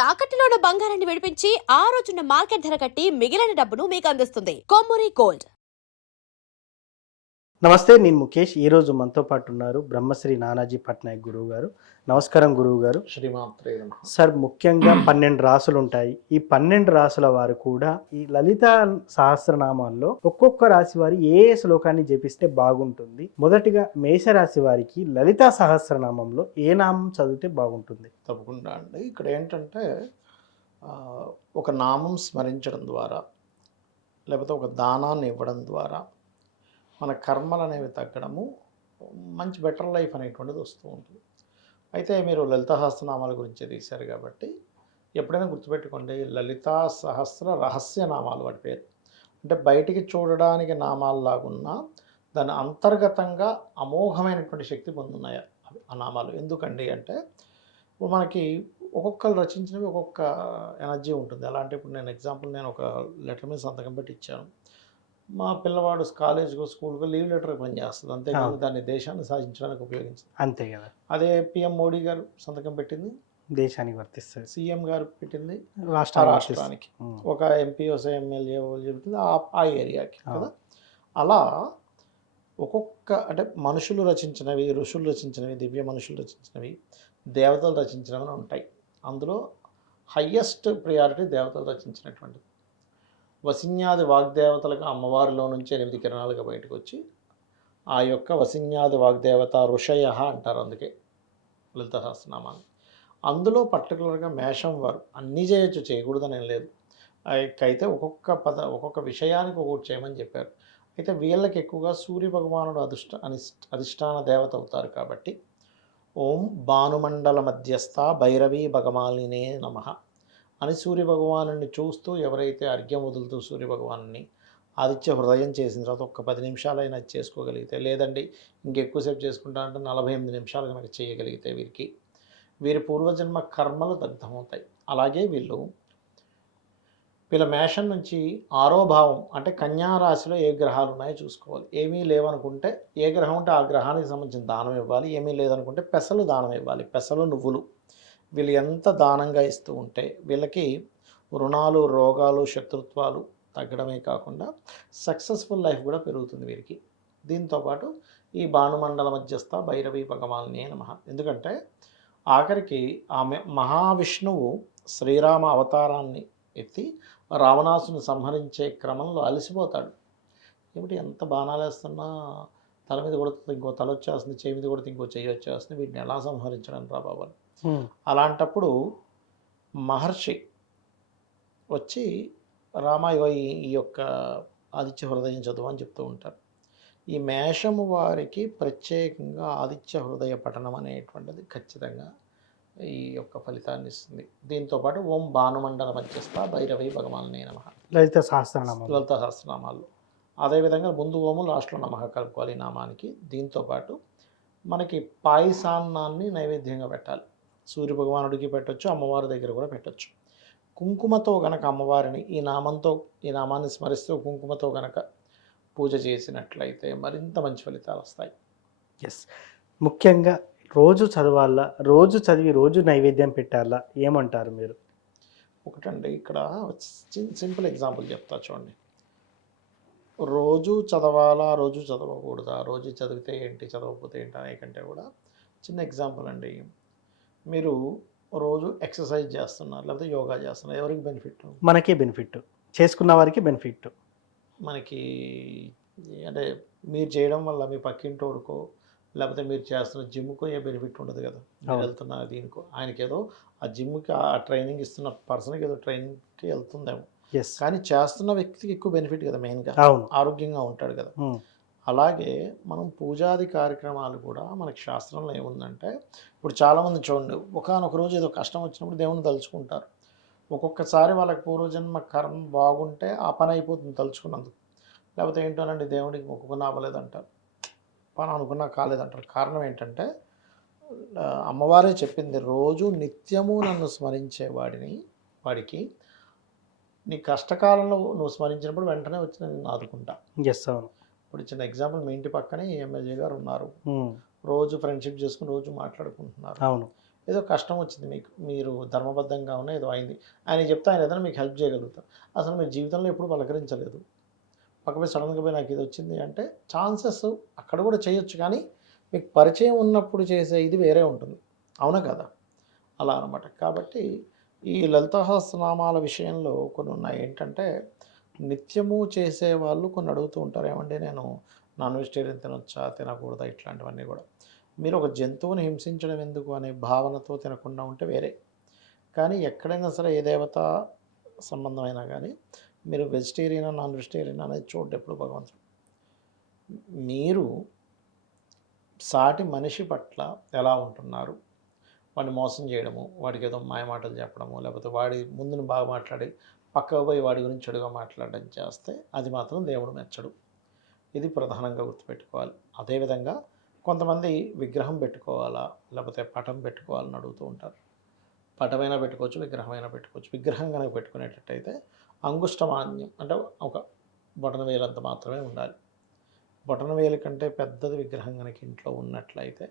తాకట్టులో ఉన్న బంగారాన్ని విడిపించి ఆ రోజున్న మార్కెట్ ధర కట్టి మిగిలిన డబ్బును మీకు అందిస్తుంది కొమ్మూరి గోల్డ్. నమస్తే, నేను ముఖేష్. ఈరోజు మనతో పాటు ఉన్నారు బ్రహ్మశ్రీ నానాజీ పట్నాయక్ గురువు గారు. నమస్కారం గురువు గారు. శ్రీమాత్రే నమః. సార్, ముఖ్యంగా 12 రాసులు ఉంటాయి. ఈ 12 రాసుల వారు కూడా ఈ లలిత సహస్రనామాల్లో ఒక్కొక్క రాశి వారి ఏ శ్లోకాన్ని జపిస్తే బాగుంటుంది? మొదటిగా మేషరాశి వారికి లలిత సహస్రనామంలో ఏ నామం చదివితే బాగుంటుంది? తప్పకుండా అండి. ఇక్కడ ఏంటంటే ఒక నామం స్మరించడం ద్వారా లేకపోతే ఒక దానాన్ని ఇవ్వడం ద్వారా మన కర్మలు అనేవి తగ్గడము, మంచి బెటర్ లైఫ్ అనేటువంటిది వస్తూ ఉంటుంది. అయితే మీరు లలితా సహస్రనామాల గురించి తీశారు కాబట్టి ఎప్పుడైనా గుర్తుపెట్టుకోండి, లలితా సహస్ర రహస్య నామాలు వాటి పేరు. అంటే బయటికి చూడడానికి నామాల్లాగున్నా దాని అంతర్గతంగా అమోఘమైనటువంటి శక్తి పొందున్నాయి ఆ నామాలు. ఎందుకండి అంటే ఇప్పుడు మనకి ఒక్కొక్కరు రచించినవి ఒక్కొక్క ఎనర్జీ ఉంటుంది. ఎలా అంటే ఇప్పుడు నేను ఒక లెటర్ మీద సంతకం పెట్టి ఇచ్చాను. మా పిల్లవాడు కాలేజ్కో స్కూల్కో లీవ్ లెటర్ పనిచేస్తుంది, అంతేకాదు దాన్ని దేశాన్ని సాధించడానికి ఉపయోగించింది. అంతే కదా. అదే పిఎం మోడీ గారు సంతకం పెట్టింది దేశానికి వర్తిస్తుంది, సీఎం గారు పెట్టింది రాష్ట్రానికి, ఒక ఎంపీఓ ఎమ్మెల్యే చెబుతుంది ఆ ఏరియాకి కదా. అలా ఒక్కొక్క అంటే మనుషులు రచించినవి, ఋషులు రచించినవి, దివ్య మనుషులు రచించినవి, దేవతలు రచించినవి ఉంటాయి. అందులో హయ్యెస్ట్ ప్రియారిటీ దేవతలు రచించినటువంటిది. వసిన్యాది వాగ్దేవతలకు అమ్మవారిలో నుంచి 8 కిరణాలుగా బయటకు వచ్చి ఆ యొక్క వసిన్యాది వాగ్దేవత ఋషయ అంటారు, అందుకే లలిత సహస్రనామాన్ని. అందులో పర్టికులర్గా మేషం వారు అన్నీ చేయొచ్చు, చేయకూడదని ఏం లేదు. అయితే ఒక్కొక్క విషయానికి ఒక్కొక్కటి చేయమని చెప్పారు. అయితే వీళ్ళకి ఎక్కువగా సూర్య భగవానుడు అధిష్టాన దేవత అవుతారు కాబట్టి ఓం భానుమండల మధ్యస్థ భైరవీ భగమాలినే నమః అని సూర్య భగవాను చూస్తూ ఎవరైతే అర్ఘ్యం వదులుతూ సూర్య భగవాను ఆదిత్య హృదయం చేసిన తర్వాత ఒక్క 10 నిమిషాలైనా చేసుకోగలిగితే, లేదండి ఇంకెక్కువసేపు చేసుకుంటా అంటే 48 నిమిషాలు కనుక చేయగలిగితే వీరి పూర్వజన్మ కర్మలు దగ్ధమవుతాయి. అలాగే వీళ్ళ మేషం నుంచి 6వ భావం అంటే కన్యా రాశిలో ఏ గ్రహాలు ఉన్నాయో చూసుకోవాలి. ఏమీ లేవనుకుంటే ఏ గ్రహం ఉంటే ఆ గ్రహానికి సంబంధించిన దానం ఇవ్వాలి. ఏమీ లేదనుకుంటే పెసలు దానం ఇవ్వాలి. పెసలు, నువ్వులు వీళ్ళు ఎంత దానంగా ఇస్తూ ఉంటే వీళ్ళకి రుణాలు, రోగాలు, శత్రుత్వాలు తగ్గడమే కాకుండా సక్సెస్ఫుల్ లైఫ్ కూడా పెరుగుతుంది వీరికి. దీంతోపాటు ఈ భానుమండల మధ్యస్థ భైరవీ భగవాన్నే నమః. ఎందుకంటే ఆఖరికి ఆమె మహావిష్ణువు శ్రీరామ అవతారాన్ని ఎత్తి రావణాసుని సంహరించే క్రమంలో అలసిపోతాడు. ఏమిటి ఎంత బాణాలు వేస్తున్నా తల మీద కొడుతుంది, ఇంకో తల వచ్చేస్తుంది, చేయి మీద కొడితే ఇంకో చెయ్యి వచ్చేస్తుంది, వీటిని ఎలా సంహరించడం రా బాబు అని. అలాంటప్పుడు మహర్షి వచ్చి రామాయణ ఈ యొక్క ఆదిత్య హృదయం చదువు అని చెప్తూ ఉంటారు. ఈ మేషము వారికి ప్రత్యేకంగా ఆదిత్య హృదయ పఠనం అనేటువంటిది ఖచ్చితంగా ఈ యొక్క ఫలితాన్ని ఇస్తుంది. దీంతోపాటు ఓం భానుమండల మధ్యస్థ భైరవీ భగవాన్నే నమః లలిత సహస్రనామాలు. అదేవిధంగా ముందు ఓము లాస్ట్లో నమః కలుపుకోవాలి ఈ నామానికి. దీంతోపాటు మనకి పాయసాన్నాన్ని నైవేద్యంగా పెట్టాలి. సూర్య భగవానుడికి పెట్టొచ్చు, అమ్మవారి దగ్గర కూడా పెట్టొచ్చు. కుంకుమతో గనక అమ్మవారిని ఈ నామాన్ని స్మరిస్తూ కుంకుమతో గనక పూజ చేసినట్లయితే మరింత మంచి ఫలితాలు వస్తాయి. ఎస్, ముఖ్యంగా రోజు చదవాలా, రోజు చదివి రోజు నైవేద్యం పెట్టాలా, ఏమంటారు మీరు? ఒకటండి, ఇక్కడ సింపుల్ ఎగ్జాంపుల్ చెప్తా చూడండి. రోజు చదవాలా, రోజు చదవకూడదా, రోజు చదివితే ఏంటి, చదవకపోతే ఏంటి అనే కంటే కూడా చిన్న ఎగ్జాంపుల్ అండి. మీరు రోజు ఎక్సర్సైజ్ చేస్తున్నారు, లేకపోతే యోగా చేస్తున్నారు, ఎవరికి బెనిఫిట్? మనకే బెనిఫిట్, చేసుకున్న వారికి బెనిఫిట్. మనకి అంటే మీరు చేయడం వల్ల మీ పక్కింటోడుకో లేకపోతే మీరు చేస్తున్న జిమ్కో ఏ బెనిఫిట్ ఉండదు కదా. మీరు వెళ్తున్న దీనికో ఆయనకి ఏదో ఆ జిమ్కి ఆ ట్రైనింగ్ ఇస్తున్న పర్సన్కి ఏదో ట్రైనింగ్కి వెళ్తుందేమో, కానీ చేస్తున్న వ్యక్తికి ఎక్కువ బెనిఫిట్ కదా, మెయిన్గా ఆరోగ్యంగా ఉంటాడు కదా. అలాగే మనం పూజాది కార్యక్రమాలు కూడా మనకి శాస్త్రంలో ఏముందంటే, ఇప్పుడు చాలామంది చూడండి, ఒకానొక రోజు ఏదో కష్టం వచ్చినప్పుడు దేవుని తలుచుకుంటారు. ఒక్కొక్కసారి వాళ్ళకి పూర్వజన్మ కర్మ బాగుంటే ఆ పని అయిపోతుంది తలుచుకున్నందుకు. లేకపోతే ఏంటోనండి దేవుడికి మొక్కుకున్నా అవ్వలేదంటారు, పని అనుకున్నా కాలేదంటారు. కారణం ఏంటంటే అమ్మవారే చెప్పింది, రోజు నిత్యము నన్ను స్మరించే వాడికి నీ కష్టకాలంలో నువ్వు స్మరించినప్పుడు వెంటనే వచ్చి నేను ఆదుకుంటా. ఇప్పుడు చిన్న ఎగ్జాంపుల్, మీ ఇంటి పక్కనే ఎమ్మెల్యే గారు ఉన్నారు, రోజు ఫ్రెండ్షిప్ చేసుకుని రోజు మాట్లాడుకుంటున్నారు. అవును, ఏదో కష్టం వచ్చింది మీకు, మీరు ధర్మబద్ధంగా ఉన్న ఏదో అయింది, ఆయన చెప్తే ఆయన ఏదైనా మీకు హెల్ప్ చేయగలుగుతారు. అసలు మీరు జీవితంలో ఎప్పుడు పలకరించలేదు, పక్కపై సడన్గా పోయి నాకు ఇది వచ్చింది అంటే ఛాన్సెస్ అక్కడ కూడా చేయొచ్చు, కానీ మీకు పరిచయం ఉన్నప్పుడు చేసే ఇది వేరే ఉంటుంది, అవునా కదా? అలా అనమాట. కాబట్టి ఈ లలితా సహస్రనామాల విషయంలో కొన్ని ఉన్నాయి. ఏంటంటే నిత్యము చేసేవాళ్ళు కొన్ని అడుగుతూ ఉంటారు, ఏమంటే నేను నాన్ వెజిటేరియన్ తినొచ్చా తినకూడదా ఇట్లాంటివన్నీ కూడా. మీరు ఒక జంతువుని హింసించడం ఎందుకు అనే భావనతో తినకుండా ఉంటే వేరే, కానీ ఎక్కడైనా సరే ఏ దేవత సంబంధమైనా కానీ మీరు వెజిటేరియన్ నాన్ వెజిటేరియన్ అనేది చూడండి ఎప్పుడు భగవంతుడు. మీరు సాటి మనిషి పట్ల ఎలా ఉంటున్నారు, వాడిని మోసం చేయడము, వాడికి ఏదో మాయమాటలు చెప్పడము, లేకపోతే వాడి ముందుని బాగా మాట్లాడి పక్కకు పోయి వాడి గురించి చెడుగా మాట్లాడడం చేస్తే అది మాత్రం దేవుడు మెచ్చడు. ఇది ప్రధానంగా గుర్తుపెట్టుకోవాలి. అదేవిధంగా కొంతమంది విగ్రహం పెట్టుకోవాలా లేకపోతే పటం పెట్టుకోవాలని అడుగుతూ ఉంటారు. పటమైనా పెట్టుకోవచ్చు, విగ్రహమైనా పెట్టుకోవచ్చు. విగ్రహం కనుక పెట్టుకునేటట్టయితే అంగుష్టమాన్యం అంటే ఒక బొటన వేలంత మాత్రమే ఉండాలి. బొటన వేలు కంటే పెద్దది విగ్రహం కనుక ఇంట్లో ఉన్నట్లయితే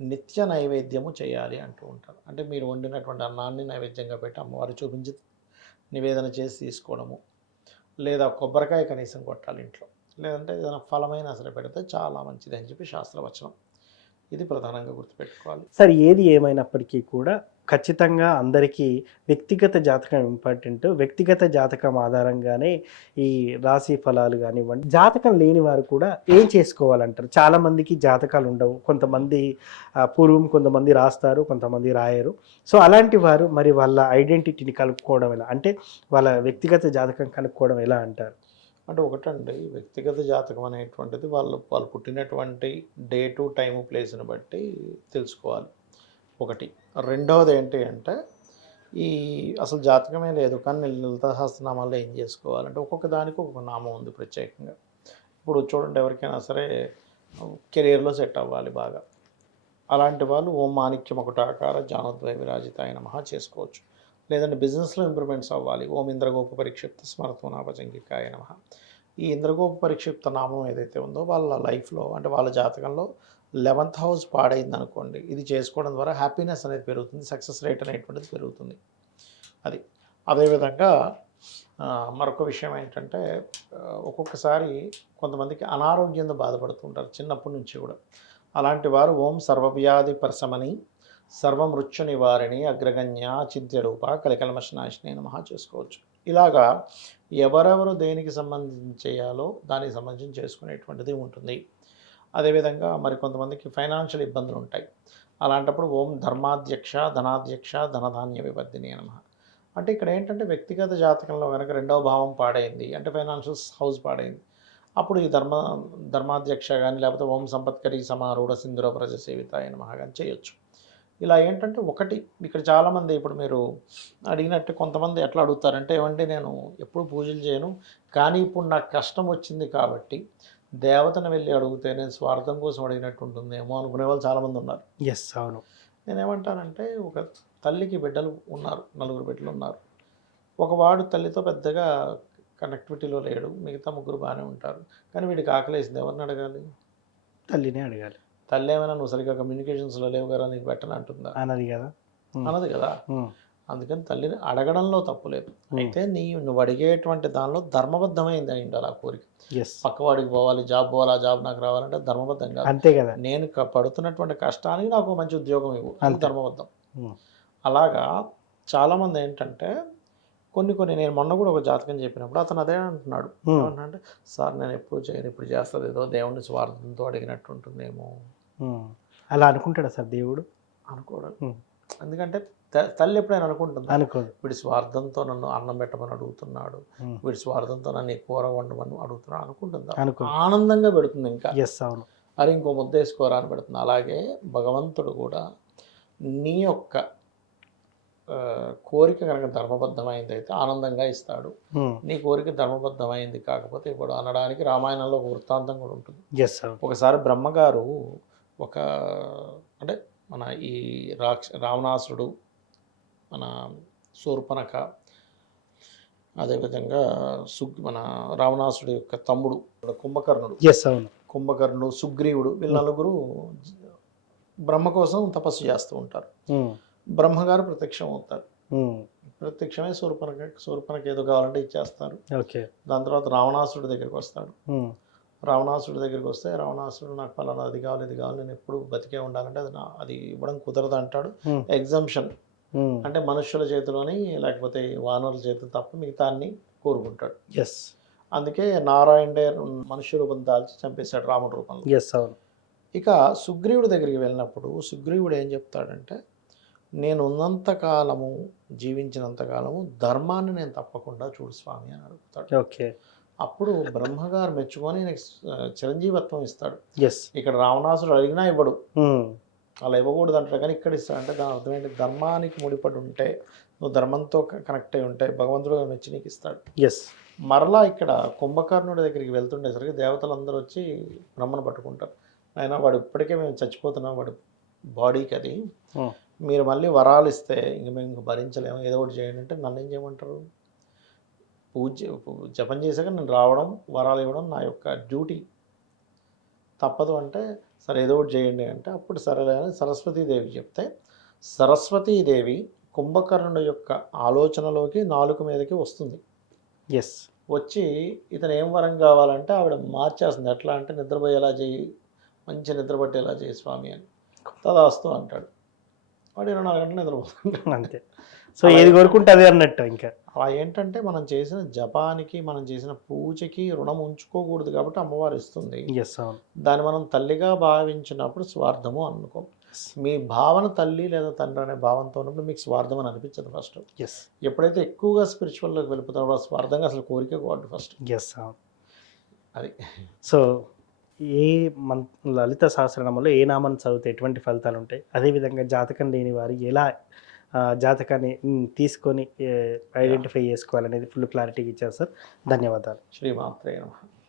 నిత్య నైవేద్యము చేయాలి అంటూ ఉంటారు. అంటే మీరు వండినటువంటి అన్నాన్ని నైవేద్యంగా పెట్టి అమ్మవారు చూపించి నివేదన చేసి తీసుకోవడము, లేదా కొబ్బరికాయ కనీసం కొట్టాలి ఇంట్లో, లేదంటే ఏదైనా ఫలమైనా సరే పెడితే చాలా మంచిది అని చెప్పి శాస్త్రవచనం. ఇది ప్రధానంగా గుర్తుపెట్టుకోవాలి. సార్ ఏది ఏమైనప్పటికీ కూడా ఖచ్చితంగా అందరికీ వ్యక్తిగత జాతకం ఇంపార్టెంట్. వ్యక్తిగత జాతకం ఆధారంగానే ఈ రాశి ఫలాలు కానివ్వండి. జాతకం లేని వారు కూడా ఏం చేసుకోవాలంటారు? చాలామందికి జాతకాలు ఉండవు, కొంతమంది పూర్వం కొంతమంది రాస్తారు, కొంతమంది రాయరు. సో అలాంటి వారు మరి వాళ్ళ ఐడెంటిటీని కలుపుకోవడం ఎలా, అంటే వాళ్ళ వ్యక్తిగత జాతకం కనుక్కోవడం ఎలా అంటారు? అంటే ఒకటండి, వ్యక్తిగత జాతకం అనేటువంటిది వాళ్ళు పుట్టినటువంటి డేటు టైము ప్లేస్ని బట్టి తెలుసుకోవాలి ఒకటి. రెండవది ఏంటి అంటే ఈ అసలు జాతకమే లేదు కానీ లలితా సహస్రనామాల్లో ఏం చేసుకోవాలంటే ఒక్కొక్క దానికి ఒక్కొక్క నామం ఉంది ప్రత్యేకంగా. ఇప్పుడు చూడండి, ఎవరికైనా సరే కెరియర్లో సెట్ అవ్వాలి బాగా, అలాంటి వాళ్ళు ఓం మాణిక్యం ఒకటాకార జానోద్వయ విరాజితాయ నమః చేసుకోవచ్చు. లేదంటే బిజినెస్లో ఇంప్రూవ్మెంట్స్ అవ్వాలి, ఓం ఇంద్రగోప పరిక్షిప్త స్మరతోనాభజంగికాయ నమః. ఈ ఇంద్రగోప పరిక్షిప్త నామం ఏదైతే ఉందో వాళ్ళ లైఫ్లో అంటే వాళ్ళ జాతకంలో 11th హౌస్ పాడైంది అనుకోండి, ఇది చేసుకోవడం ద్వారా హ్యాపీనెస్ అనేది పెరుగుతుంది, సక్సెస్ రేట్ అనేటువంటిది పెరుగుతుంది. అది అదేవిధంగా మరొక విషయం ఏంటంటే ఒక్కొక్కసారి కొంతమందికి అనారోగ్యంతో బాధపడుతుంటారు చిన్నప్పటి నుంచి కూడా. అలాంటి వారు ఓం సర్వవ్యాధి పరశమని సర్వమృత్యు నివారిణి అగ్రగణ్య చింత్య రూప కలికల్మషనాశిని నమః చేసుకోవచ్చు. ఇలాగా ఎవరెవరు దేనికి సంబంధించి చేయాలో దానికి సంబంధించి చేసుకునేటువంటిది ఉంటుంది. అదేవిధంగా మరి కొంతమందికి ఫైనాన్షియల్ ఇబ్బందులు ఉంటాయి. అలాంటప్పుడు ఓం ధర్మాధ్యక్ష ధనాధ్యక్ష ధనధాన్య వివర్ధిని నమః. అంటే ఇక్కడ ఏంటంటే వ్యక్తిగత జాతకంలో కనుక 2వ భావం పాడైంది అంటే ఫైనాన్షియల్ హౌస్ పాడైంది, అప్పుడు ఈ ధర్మాధ్యక్ష కానీ లేకపోతే ఓం సంపత్కరి సమారూఢ సింధుర ప్రజ సేవితాయ నమః కానీ చేయొచ్చు. ఇలా ఏంటంటే ఒకటి ఇక్కడ చాలామంది ఇప్పుడు మీరు అడిగినట్టు కొంతమంది ఎట్లా అడుగుతారంటే, ఏమంటే నేను ఎప్పుడు పూజలు చేయను కానీ ఇప్పుడు నాకు కష్టం వచ్చింది కాబట్టి దేవతను వెళ్ళి అడిగితే నేను స్వార్థం కోసం అడిగినట్టు ఉంటుందేమో అనుకునే వాళ్ళు చాలామంది ఉన్నారు. ఎస్, అవును. నేనేమంటానంటే ఒక తల్లికి బిడ్డలు ఉన్నారు, 4 బిడ్డలు ఉన్నారు. ఒక వాడు తల్లితో పెద్దగా కనెక్టివిటీలో లేడు, మిగతా 3 బాగానే ఉంటారు. కానీ వీడికి ఆకలేసింది, ఎవరిని అడగాలి? తల్లినే అడగాలి. తల్లి ఏమైనా నువ్వు సరిగ్గా కమ్యూనికేషన్స్లో లేవు కదా నీకు పెట్టను అంటుందా? అన్నది కదా, అన్నది కదా. అందుకని తల్లిని అడగడంలో తప్పు లేదు. అయితే నువ్వు అడిగేటువంటి దానిలో ధర్మబద్ధమైంది అయి ఉండాలి ఆ కోరిక. పక్కవాడికి పోవాలి, జాబ్ పోవాలి, ఆ జాబ్ నాకు రావాలంటే ధర్మబద్ధం కాదు. అంతే కదా. నేను పడుతున్నటువంటి కష్టానికి నాకు మంచి ఉద్యోగం ఇవ్వు, అది ధర్మబద్ధం. అలాగా చాలామంది ఏంటంటే కొన్ని నేను మొన్న కూడా ఒక జాతకం చెప్పినప్పుడు అతను అదే అంటున్నాడు, ఏమన్నా సార్ నేను ఎప్పుడు చేయను, ఇప్పుడు చేస్తుంది ఏదో దేవుడిని స్వార్థంతో అడిగినట్టు ఉంటుందేమో. అలా అనుకుంటాడా సార్ దేవుడు? అనుకోడు. ఎందుకంటే తల్లి ఎప్పుడైనా అనుకుంటుంది, అనుకోదు. వీడి స్వార్థంతో నన్ను అన్నం పెట్టమని అడుగుతున్నాడు, వీడి స్వార్థంతో నన్ను ఈ కూర వండమని అడుగుతున్నాడు అనుకుంటుందా? ఆనందంగా పెడుతుంది. ఇంకా అవును, అరే ఇంకో ముద్ద వేసుకోరా అని పెడుతుంది. అలాగే భగవంతుడు కూడా నీ యొక్క కోరిక కనుక ధర్మబద్ధమైంది అయితే ఆనందంగా ఇస్తాడు. నీ కోరిక ధర్మబద్ధమైంది కాకపోతే ఇప్పుడు అనడానికి రామాయణంలో ఒక వృత్తాంతం కూడా ఉంటుంది. ఒకసారి బ్రహ్మగారు ఒక అంటే మన ఈ రావణాసురుడు, మన శూర్పణఖ, అదేవిధంగా మన రావణాసురుడు యొక్క తమ్ముడు కుంభకర్ణుడు, సుగ్రీవుడు, వీళ్ళ 4 బ్రహ్మ కోసం తపస్సు చేస్తూ ఉంటారు. బ్రహ్మగారు ప్రత్యక్షం అవుతారు. ఉమ్, ప్రత్యక్షమై శూర్పణకి ఏదో కావాలంటే ఇచ్చేస్తారు. ఓకే. దాని తర్వాత రావణాసుడి దగ్గరికి వస్తాడు. ఉమ్, రావణాసుడి దగ్గరికి వస్తే రావణాసుడు నాకు పలానా అది కావాలి ఇది కావాలి నేను ఎప్పుడు బతికే ఉండాలంటే అది ఇవ్వడం కుదరదు అంటాడు. ఉమ్, ఎగ్జంప్షన్ ఉమ్, అంటే మనుష్యుల చేతిలోని లేకపోతే వానరుల చేతులు తప్ప మిగతా అన్ని కోరుకుంటాడు. ఎస్, అందుకే నారాయణుడే మనుష్య రూపం దాల్చి చంపేశాడు రాముడి రూపంలో. ఎస్, అవును. ఇక సుగ్రీవుడి దగ్గరికి వెళ్ళినప్పుడు సుగ్రీవుడు ఏం చెప్తాడంటే నేను ఉన్నంత కాలము జీవించినంత కాలము ధర్మాన్ని నేను తప్పకుండా చూడు స్వామి అని అడుగుతాడు. ఓకే. అప్పుడు బ్రహ్మగారు మెచ్చుకొని చిరంజీవత్వం ఇస్తాడు. ఎస్. ఇక్కడ రావణాసుడు అడిగినా ఇవ్వడు, ఉమ్, అలా ఇవ్వకూడదు అంటాడు, కానీ ఇక్కడ ఇస్తాడంటే దాని అర్థం ఏంటి? ధర్మానికి ముడిపడి ఉంటే నువ్వు ధర్మంతో కనెక్ట్ అయి ఉంటే భగవంతుడు మెచ్చి నీకు ఇస్తాడు. ఎస్. మరలా ఇక్కడ కుంభకర్ణుడి దగ్గరికి వెళ్తుండేసరికి దేవతలందరూ వచ్చి బ్రహ్మను పట్టుకుంటారు. అయినా వాడు ఇప్పటికే మేము చచ్చిపోతున్నాం, వాడి బాడీకి అది ఉమ్, మీరు మళ్ళీ వరాలు ఇస్తే ఇంక మేము ఇంక భరించలేము, ఏదో ఒకటి చేయండి అంటే నన్ను ఏం చేయమంటారు? జపం చేశాక నేను రావడం వరాలు ఇవ్వడం నా యొక్క డ్యూటీ, తప్పదు అంటే సరే ఏదో ఒకటి చేయండి అంటే అప్పుడు సరేలే అని సరస్వతీదేవి చెప్తే సరస్వతీదేవి కుంభకర్ణుడి యొక్క ఆలోచనలోకి నాలుక మీదకి వస్తుంది. ఎస్. వచ్చి ఇతను ఏం వరం కావాలంటే ఆవిడ మార్చేస్తుంది. ఎట్లా అంటే నిద్రపోయేలా చేయి, మంచి నిద్రపట్టేలా చేయి స్వామి అని. తదాస్తు అంటాడు. వాడు 24 గంటలు నిద్రపోతుంటాడు. అంతే. సో ఏది కోరుకుంటే అదే అన్నట్టు ఇంకా. అలా ఏంటంటే మనం చేసిన జపానికి మనం చేసిన పూజకి రుణం ఉంచుకోకూడదు కాబట్టి అమ్మవారు ఇస్తుంది. ఎస్, అవును. దాన్ని మనం తల్లిగా భావించినప్పుడు స్వార్థము అనుకో. మీ భావన తల్లి లేదా తండ్రి అనే భావంతో ఉన్నప్పుడు మీకు స్వార్థం అని అనిపించదు ఫస్ట్. ఎస్. ఎప్పుడైతే ఎక్కువగా స్పిరిచువల్లోకి వెళ్ళిపోతారో స్వార్థంగా అసలు కోరిక కోవద్దు ఫస్ట్. ఎస్, అవును. అది. సో ఏ లలిత సహస్రనామంలో ఏ నామాన్ని చదివితే ఎటువంటి ఫలితాలు ఉంటాయి, అదేవిధంగా జాతకం లేని వారు ఎలా జాతకాన్ని తీసుకొని ఐడెంటిఫై చేసుకోవాలనేది ఫుల్ క్లారిటీగా ఇచ్చారు సార్. ధన్యవాదాలు. శ్రీమాత్రే నమః.